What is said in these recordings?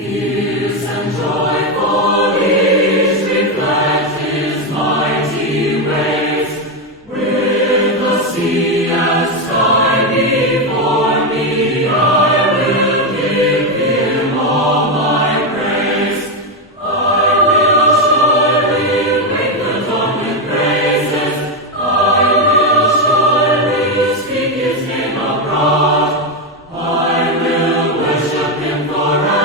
Peace and joyfully reflect His mighty rays, with the sea and sky before me. I will give Him all my praise. I will surely wake the dawn with praises. I will surely speak His name abroad. I will worship Him forever.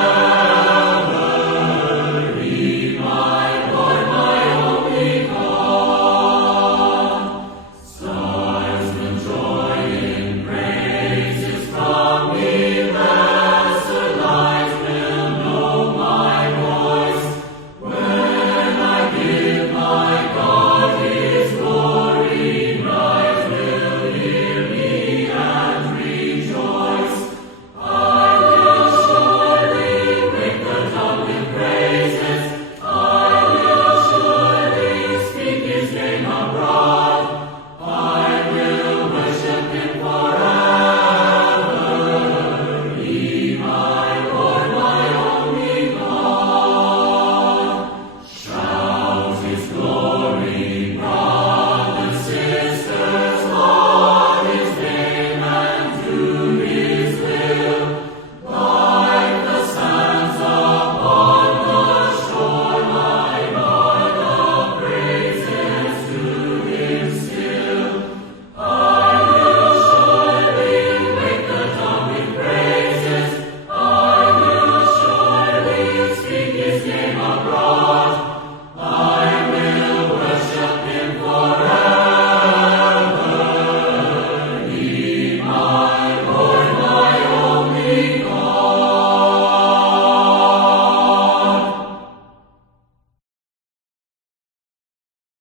He, my Lord, my only God. Stars will join in praises from me. Lesser lights will know my voice. When I give my God His glory, night will hear me and rejoice. I will surely wake the dawn with praises. I will surely speak His name abroad.